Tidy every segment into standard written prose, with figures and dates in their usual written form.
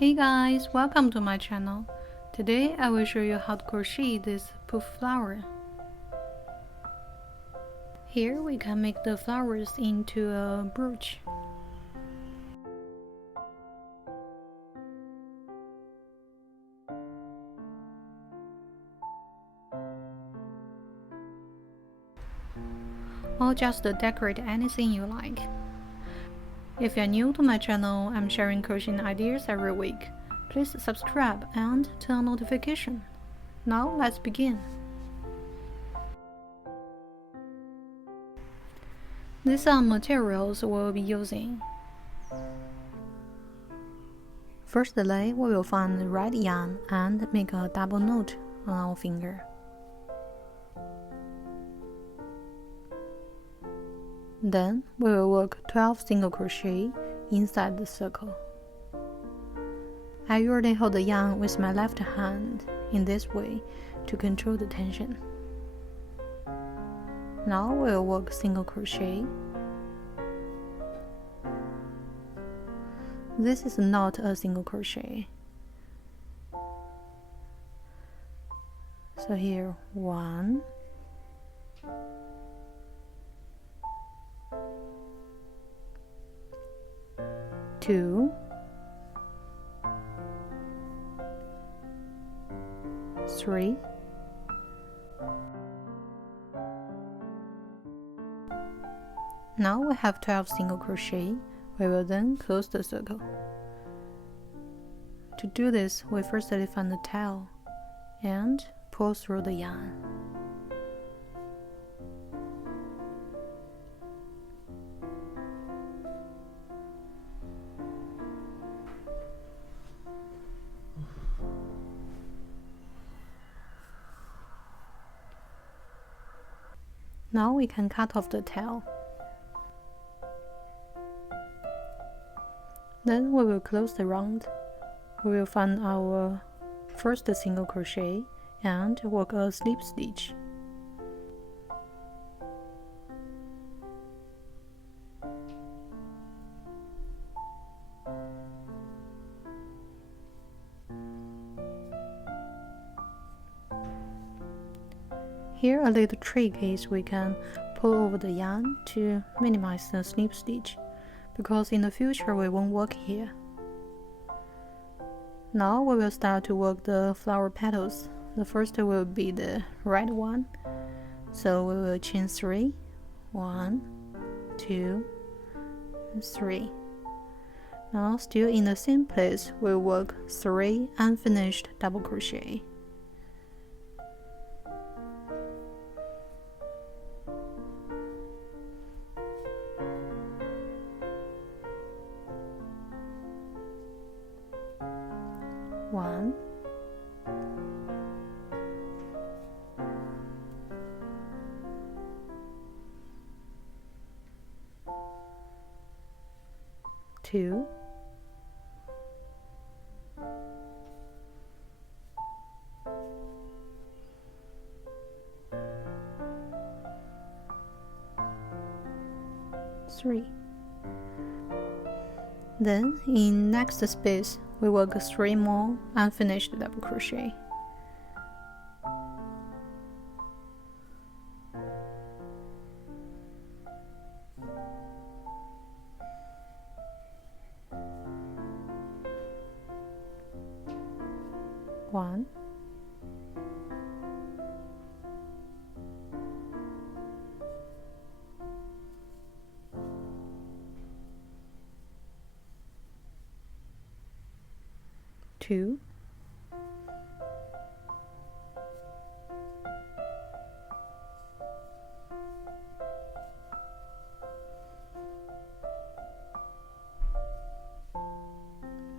Hey guys, welcome to my channel. Today I will show you how to crochet this poof flower. Here we can make the flowers into a brooch. Or just decorate anything you like. If you're new to my channel, I'm sharing crocheting ideas every week. Please subscribe and turn on notification. Now let's begin. These are materials we'll be using. Firstly, we will find the red yarn and make a double knot on our finger. Then we will work 12 single crochet inside the circle. I usually hold the yarn with my left hand in this way to control the tension. Now we will work single crochet. This is not a single crochet. So here 1, 2, 3, 4. Now we have 12 single crochet. We will then close the circle. To do this, we firstly find the tail and pull through the yarn. Now we can cut off the tail. Then we will close the round. We will find our first single crochet and work a slip stitch. Here a little trick is we can pull over the yarn to minimize the slip stitch, because in the future we won't work here. Now we will start to work the flower petals. The first will be the red one, so we will chain 3, 1, 2, 3. Now still in the same place, we'll work 3 unfinished double crochet. One, 2, 3. Then in next space, we work 3 more unfinished double crochet. One, 2,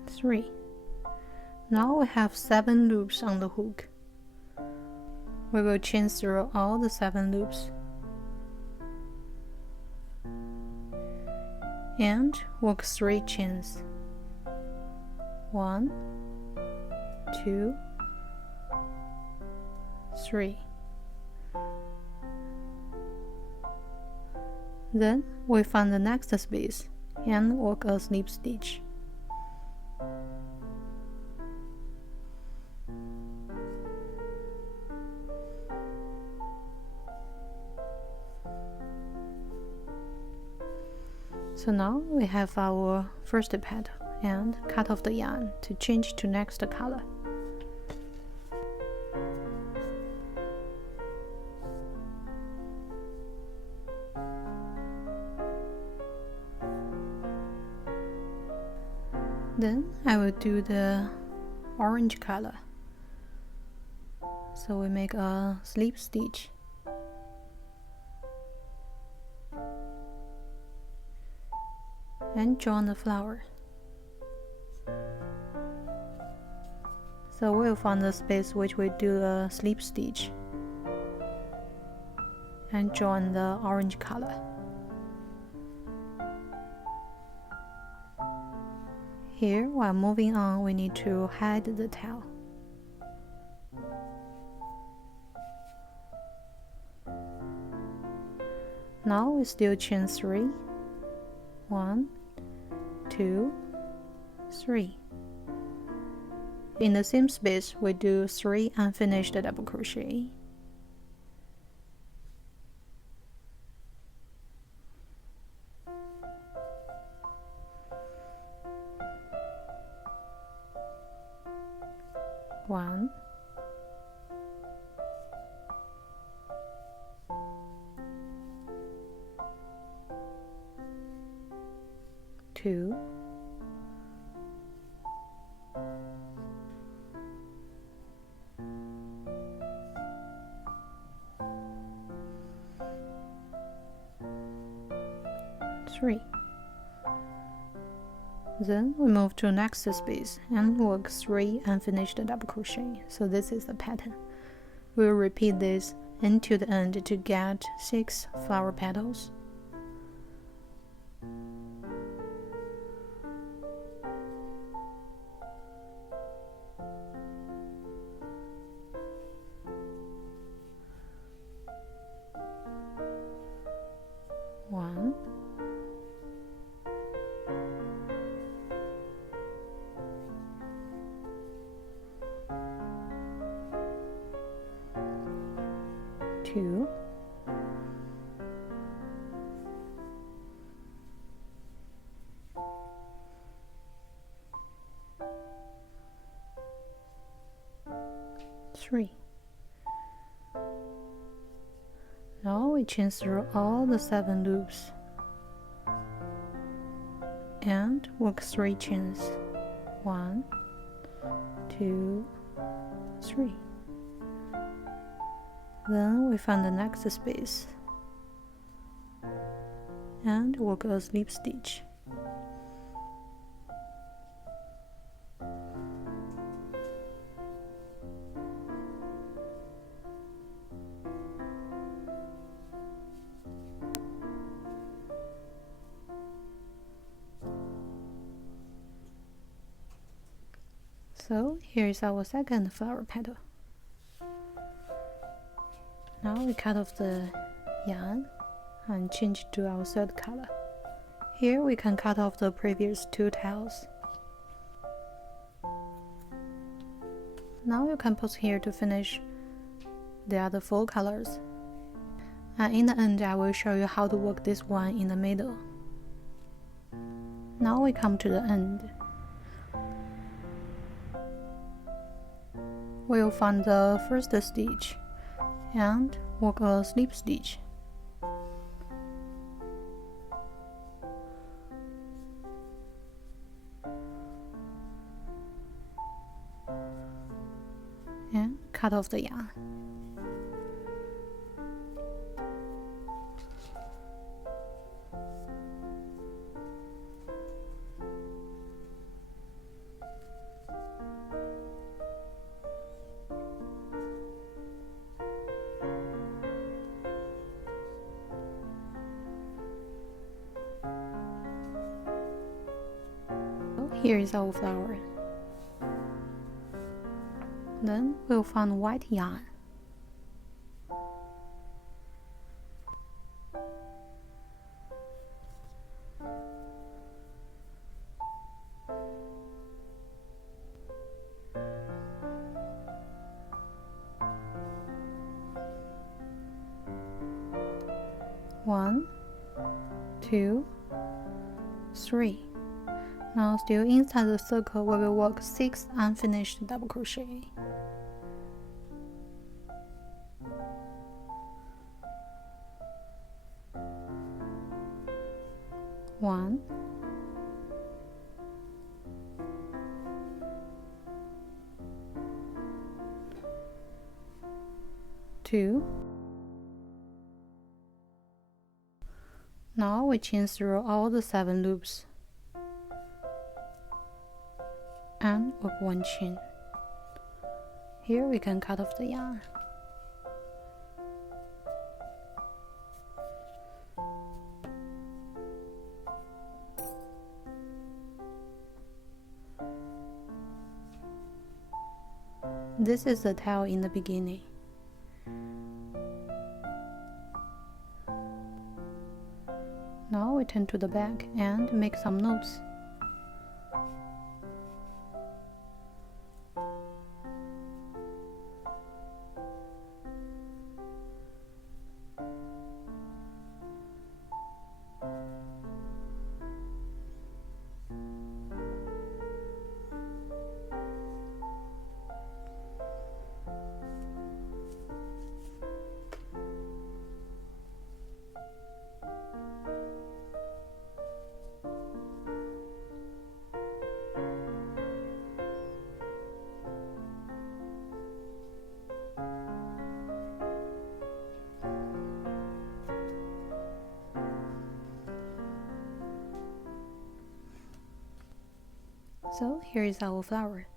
3. Now we have 7 loops on the hook. We will chain through all the 7 loops and work 3 chains. 1, 2, 3. Then we find the next space and work a slip stitch. So now we have our first petal and cut off the yarn to change to next color. Then I will do the orange color. So we make a slip stitch. And join the flower. So we'll find the space which we do a slip stitch and join the orange color. Here, while moving on, we need to hide the tail. Now we still chain 3. 1, 2, 3. In the same space, we do 3 unfinished double crochet. One, 2, 3. Then we move to next space and work 3 unfinished double crochet. So this is the pattern. We'll repeat this until the end to get 6 flower petals. One, 2, 3. Now we chain through all the 7 loops and work 3 chains. 1, 2, 3. Then we find the next space and work a slip stitch. So here is our second flower petal. Now we cut off the yarn and change to our third color. Here we can cut off the previous 2 tails. Now you can pause here to finish the other 4 colors. And in the end, I will show you how to work this one in the middle. Now we come to the end. We'll find the first stitch and work a slip stitch. And cut off the yarn. Here is our flower. Then we'll find white yarn. One, 2, 3. Now still inside the circle, we will work 6 unfinished double crochet. 1, 2. Now we chain through all the 7 loops and work 1 chain. Here we can cut off the yarn. This is the tail in the beginning. Now we turn to the back and make some knots. So here is our flower.